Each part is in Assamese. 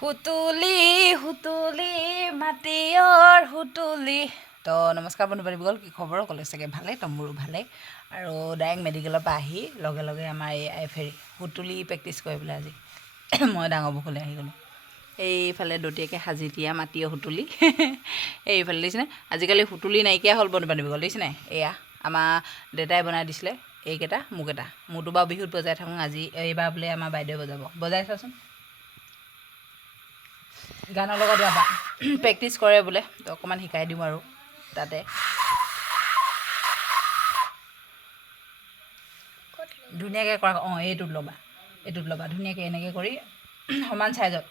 হুতুলি হুতুলি মাটিৰ হুতুলি। তো নমস্কাৰ বন্ধু বান্ধৱীসকল, কি খবৰ? ক'লে চাগে ভালে, তো মোৰো ভালে। আৰু ডাইৰেক্ট মেডিকেলৰ পৰা আহি লগে লগে আমাৰ এই ফেৰি হুতুলি প্ৰেক্টিছ কৰিবলৈ আজি মই ডাঙৰ বখলৈ আহি গ'লোঁ। এইফালে দতীয়াকৈ সাজি দিয়া মাটিৰ হুতুলি এইফালে দেখিছেনে? আজিকালি হুতুলি নাইকিয়া হ'ল বন্ধু বান্ধৱীসকল, দেখিছেনে? এয়া আমাৰ দেউতাই বনাই দিছিলে এইকেইটা, মোক এটা। মোৰতো বাৰু বিহুত বজাই থাকোঁ, আজি এইবাৰ বোলে আমাৰ বাইদেৱে বজাব। বজাই চোৱাচোন। গানৰ লগত গাবা প্ৰেক্টিছ কৰে বোলে, তো অকণমান শিকাই দিওঁ আৰু তাতে। ধুনীয়াকৈ কৰা। অঁ, এইটোত ল'বা ধুনীয়াকৈ এনেকৈ কৰি সমান চাইজত।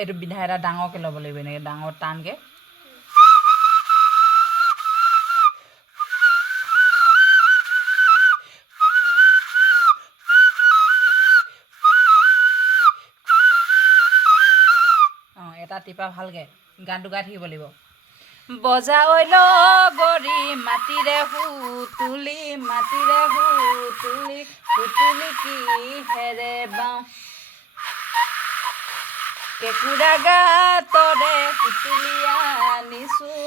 এইটো বিন্ধা এটা ডাঙৰকৈ ল'ব লাগিব, এনেকৈ ডাঙৰ টানকৈ। অঁ, এটা টিপা ভালকৈ গানটো গাই থাকিব লাগিব। বজাই গৰি মাটিৰে হুতুলি মাটিৰে হুতুলি হুতুলি কিহেৰে বাওঁ, কেঁকুৰা গাতৰে হুতুলি আনিছোঁ।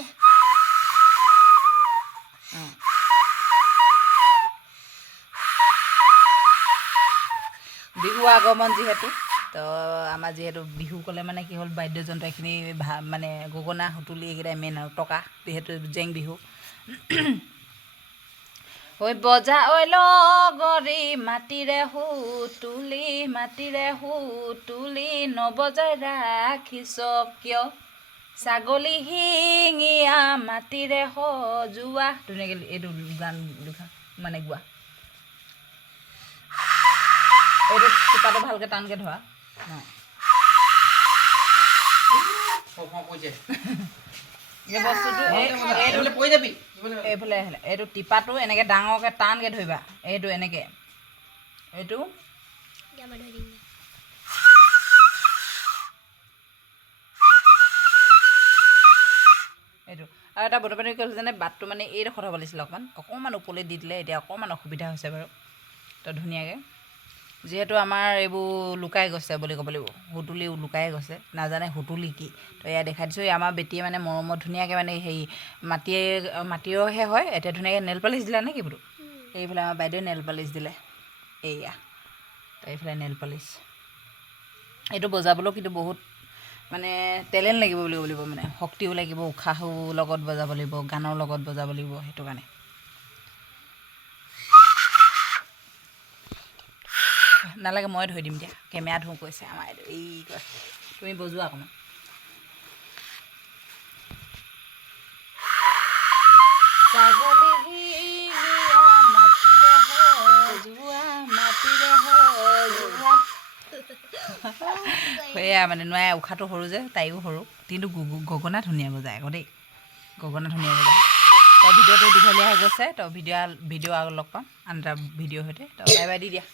বিহু আগমন যিহেতু, তো আমাৰ যিহেতু বিহু ক'লে মানে কি হ'ল, বাদ্যযন্ত্ৰ এইখিনি মানে গগনা হুতুলি এইকেইটাই মেইন আৰু টকা, যিহেতু জেং বিহু। ঐ বজাই গৰি মাটিৰে হুতুলি মাটিৰে হুতুলি, নবজাই ৰাখিছ কিয়, ছাগলী শিঙীয়া মাটিৰে সজোৱা। ধুনীয়াকৈ এইটো গান লিখা মানে গোৱা। এইটো টিপাটো ভালকৈ টানকৈ ধৰা। এই বস্তুটো এইফালে আহিলে, এইটো টিপাটো এনেকৈ ডাঙৰকৈ টানকৈ ধৰিবা। এইটো এনেকৈ, এইটো এইটো আৰু এটা বন্ধু বান্ধৱী কৈছিল যেনে বাটটো মানে এইডোখৰত হ'ব লাগিছিলে, অকণমান ওপৰলৈ দি দিলে এতিয়া অকণমান অসুবিধা হৈছে বাৰু। তো ধুনীয়াকৈ, যিহেতু আমাৰ এইবোৰ লুকাই গৈছে বুলি ক'ব লাগিব, হুতুলি লুকাই গৈছে, নাজানে হুতুলি কি। তো এয়া দেখাই দিছোঁ। আমাৰ বেটীয়ে মানে মৰমত ধুনীয়াকৈ মানে হেৰি মাটিৰহে হয়, এতিয়া ধুনীয়াকৈ নেল পালিচ দিলা নে কি বোলো? এইফালে আমাৰ বাইদেৱে নেল পালিচ দিলে, এইয়া। তো এইফালে নেল পালিচ। এইটো বজাবলৈও কিন্তু বহুত মানে টেলেণ্ট লাগিব বুলি ক'ব লাগিব, মানে শক্তিও লাগিব, উশাহো লগত বজাব লাগিব, গানৰ লগত বজাব লাগিব, সেইটো কাৰণে। নালাগে, মই ধৰি দিম দিয়া, কেমেৰা ধৰোঁ কৈছে আমাৰ এইটো। এই কয় তুমি বজোৱা অকণমান। ছাগলী শিঙীয়া মাটিৰে সজোৱা মাটিৰে সজোৱা। সেয়া মানে নোৱাৰে, উশাহটো সৰু যে, তাইও সৰু, কিন্তু গগনা ধুনীয়া বজায় আকৌ দেই, গগনা ধুনীয়া বজায়। তো ভিডিঅ'টো দীঘলীয়া হৈ গৈছে, তো ভিডিঅ' লগ পাম আন এটা ভিডিঅ'ৰ সৈতে। তো বাই বাই দি দিয়া।